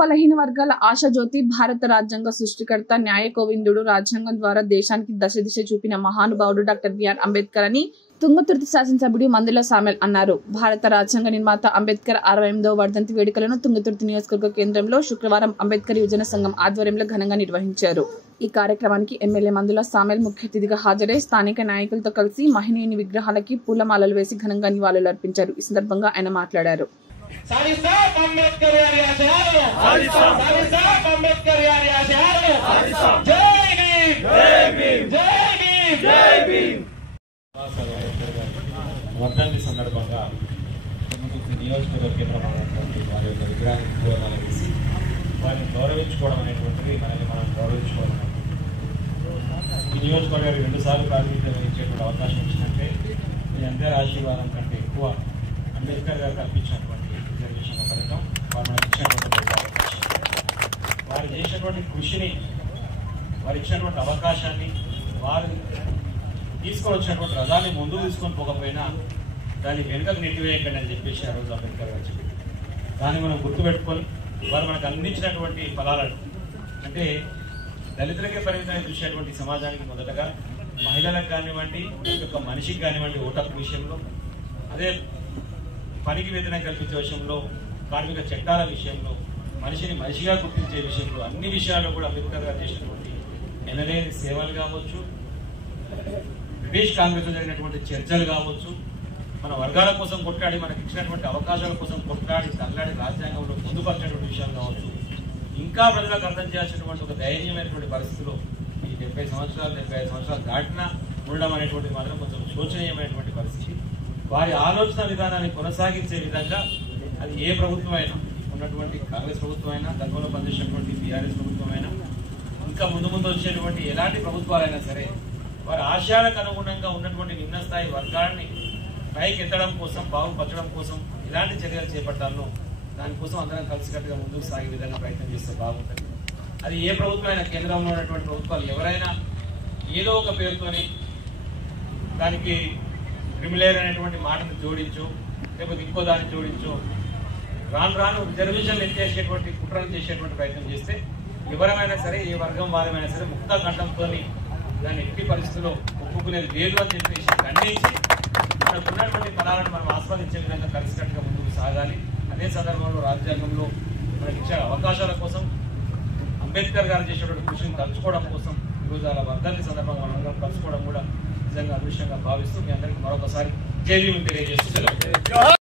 బలహీన వర్గాల ఆశాజ్యోతి, భారత రాజ్యాంగ సృష్టికర్త, న్యాయ కోవిందుడు, రాజ్యాంగం ద్వారా దేశానికి దశ చూపిన మహానుభావుడు డాక్టర్ బిఆర్ అంబేద్కర్ అని తుంగతుర్తి శాసనసభ్యుడు మందుల సామెల్ అన్నారు. భారత రాజ్యాంగ నిర్మాత అంబేద్కర్ 68వ వర్ధంతి వేడుకలను తుంగతుర్తి నియోజకవర్గ కేంద్రంలో శుక్రవారం అంబేద్కర్ యువజన సంఘం ఆధ్వర్యంలో ఘనంగా నిర్వహించారు. ఈ కార్యక్రమానికి ఎమ్మెల్యే మందుల సామెల్ ముఖ్య అతిథిగా హాజరై స్థానిక నాయకులతో కలిసి మహనీయుని విగ్రహాలకి పూలమాలలు వేసి ఘనంగా నివాళులర్పించారు. ఈ సందర్భంగా ఆయన మాట్లాడారు. వర్ధంతి సందర్భంగా నియోజకవర్గ కేంద్రమైనటువంటి వారి యొక్క విగ్రహానికి పూలమాల వేసి వారిని గౌరవించుకోవడం అనేటువంటిది మనల్ని మనం గౌరవించుకోవడం. ఈ నియోజకవర్గానికి 2 సార్లు ప్రాతినిధ్యం వహించేటువంటి అవకాశం ఇచ్చినట్టే మీ అందరి ఆశీర్వాదం కంటే ఎక్కువ అంబేద్కర్ గారు కల్పించినటువంటి రిజర్వేషన్ పథకం వారు మనకు ఇచ్చినటువంటి అవకాశం, వారు చేసినటువంటి కృషిని, వారు ఇచ్చినటువంటి అవకాశాన్ని, వారు తీసుకొని వచ్చినటువంటి రథాన్ని ముందుకు తీసుకొని పోకపోయినా దాన్ని వెనుకకు నెట్టివేయకండి అని చెప్పేసి ఆ రోజు అంబేద్కర్ గారు చెప్పారు. దాన్ని మనం గుర్తుపెట్టుకొని వారు మనకు అందించినటువంటి ఫలాలను, అంటే దళితులకే పరిమితమై చూసేటువంటి సమాజానికి మొదటగా మహిళలకు కానివ్వండి, ఒక మనిషికి కానివ్వండి ఓటు హక్కు విషయంలో, అదే పనికి వేతనం కల్పించే విషయంలో, కార్మిక చట్టాల విషయంలో, మనిషిని మనిషిగా గుర్తించే విషయంలో, అన్ని విషయాల్లో కూడా అంబేద్కర్ గారు చేసినటువంటి ఎనలేని సేవలు కావచ్చు, బ్రిటిష్ కాంగ్రెస్ లో జరిగినటువంటి చర్చలు కావచ్చు, మన వర్గాల కోసం కొట్లాడి మనకి ఇచ్చినటువంటి అవకాశాల కోసం కొట్లాడి తల్లాడి రాజ్యాంగంలో పొందుపరిచినటువంటి విషయాలు కావచ్చు, ఇంకా ప్రజలకు అర్థం చేయాల్సినటువంటి ఒక ధైర్యమైనటువంటి పరిస్థితిలో ఈ 75 సంవత్సరాలు దాటినా ఉండడం అనేటువంటి మాత్రం కొంచెం శోచనీయమైనటువంటి పరిస్థితి. వారి ఆలోచన విధానాన్ని కొనసాగించే విధంగా అది ఏ ప్రభుత్వం అయినా, ఉన్నటువంటి కాంగ్రెస్ ప్రభుత్వం అయినా, గతంలో పనిచేసినటువంటి బీఆర్ఎస్ ప్రభుత్వం అయినా, ఇంకా ముందు వచ్చేటువంటి ఎలాంటి ప్రభుత్వాలైనా సరే వారి ఆశయాలకు అనుగుణంగా ఉన్నటువంటి నిమ్న స్థాయి వర్గాన్ని పైకి ఎత్తడం కోసం, బాగుపరచడం కోసం ఎలాంటి చర్యలు చేపట్టాలో దానికోసం అందరం కలిసికట్టుగా ముందుకు సాగే విధంగా ప్రయత్నం చేస్తే బాగుంటుంది. అది ఏ ప్రభుత్వం అయినా, కేంద్రంలో ఉన్నటువంటి ప్రభుత్వాలు ఎవరైనా ఏదో ఒక పేరుతోని దానికి క్రిమిలేర్ అనేటువంటి మాటను జోడించో, లేకపోతే ఇంకో దాన్ని జోడించో రాను రిజర్వేషన్లు ఎత్తేసేటువంటి కుట్రలు చేసేటువంటి ప్రయత్నం చేస్తే ఎవరైనా సరే, ఏ వర్గం వారమైనా సరే ముక్త కంఠంతో దాన్ని ఎట్టి పరిస్థితుల్లో ఒప్పుకునేది లేదు అని చెప్పేసి ఖండించి మనకు ఉన్నటువంటి ఫలాలను మనం ఆస్వాదించే విధంగా కలిసికట్టుగా ముందుకు సాగాలి. అదే సందర్భంలో రాజ్యాంగంలో మనకి ఇచ్చే అవకాశాల కోసం, అంబేద్కర్ గారు చేసేటువంటి కృషిని తలుచుకోవడం కోసం ఈరోజు అలా వర్ధంతి సందర్భంగా మనందరం కలుసుకోవడం కూడా నిజంగా అదృష్టంగా భావిస్తూ మీ అందరికీ మరొకసారి జై భీమ్ తెలియజేస్తూ